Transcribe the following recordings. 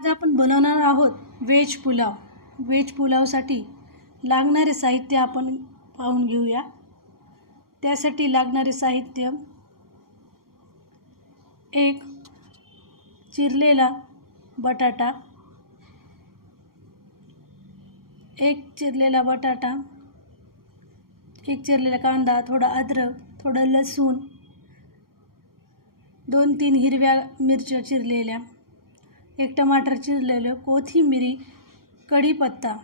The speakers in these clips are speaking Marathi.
आज आपण बनवणार आहोत व्हेज पुलाव। व्हेज पुलावसाठी लागणारे साहित्य आपण पाहून घेऊया। त्यासाठी लागणारे साहित्य: एक चिरलेला बटाटा, एक चिरलेला कांदा, थोडा अद्रक, थोडं लसूण, 2-3 हिरव्या मिरच्या चिरलेल्या, एक टमाटर चिरलेलं, कोथिंबीर, कढीपत्ता,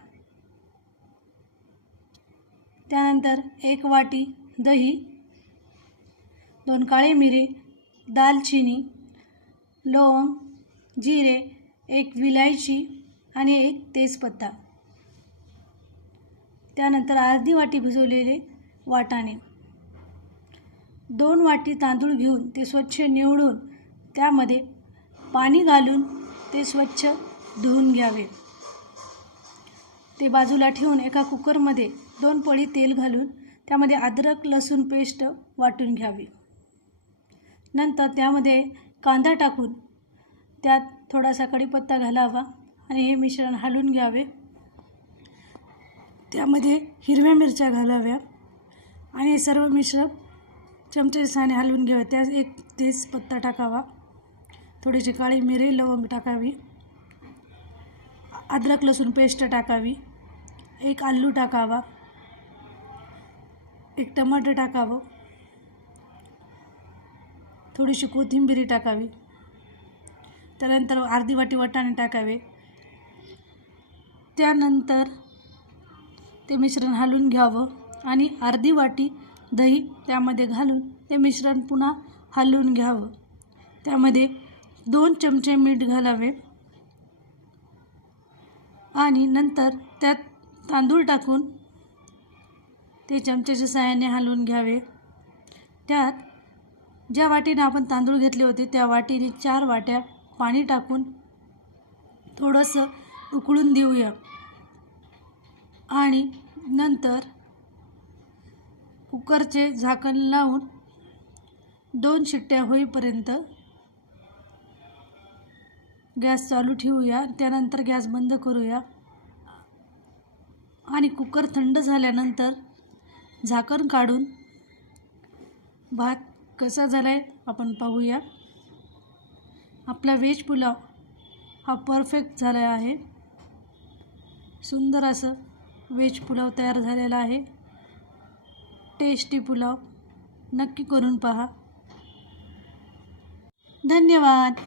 त्यानंतर 1 वाटी दही, 2 काळे मिरे, दालचिनी, लवंग, जिरे, 1 विलायची आणि 1 तेजपत्ता, त्यानंतर अर्धी वाटी भिजवलेले वाटाणे, 2 वाटी तांदूळ घेऊन ते स्वच्छ निवडून त्यामध्ये पाणी घालून ते स्वच्छ धुवून घ्यावे। ते बाजूला ठेवून एका कुकरमध्ये 2 पळी तेल घालून त्यामध्ये अद्रक लसूण पेस्ट वाटून घ्यावी। नंतर त्यामध्ये कांदा टाकून त्यात थोडासा कढीपत्ता घालावा आणि हे मिश्रण हलवून घ्यावे। त्यामध्ये हिरव्या मिरच्या घालाव्या आणि हे सर्व मिश्रण चमच्याच्या सहाय्याने हलवून घ्यावे। त्यात 1 तेजपत्ता टाकावा, थोडीशी काळी मिरी, लवंग टाकावी, अद्रक लसूण पेस्ट टाकावी, 1 आलू टाकावा, 1 टमाटर टाकावं, थोडीशी कोथिंबीर टाकावी, त्यानंतर अर्धी वाटी वाटाणे टाकावे। त्यानंतर ते मिश्रण हलवून घ्यावं आणि अर्धी वाटी दही त्यामध्ये घालून ते मिश्रण पुन्हा हलवून घ्यावं। त्यामध्ये 2 चमचे मीठ घालावे आणि नंतर त्यात तांदूळ टाकून ते चमच्याच्या सहाय्याने हलवून घ्यावे। त्यात ज्या वाटीने आपण तांदूळ घेतले होते त्या वाटीने 4 वाट्या पाणी टाकून थोडंसं उकळून देऊया आणि नंतर कुकरचे झाकण लावून 2 शिट्ट्या होईपर्यंत गॅस चालू ठेवूया। त्यानंतर गॅस बंद करूया आणि कुकर थंड झाल्यानंतर झाकण काढून भात कसा झाला आहे आपण पाहूया। आपला व्हेज पुलाव हा परफेक्ट झाला आहे। सुंदर असं व्हेज पुलाव तयार झालेला आहे। टेस्टी पुलाव नक्की करून पहा। धन्यवाद।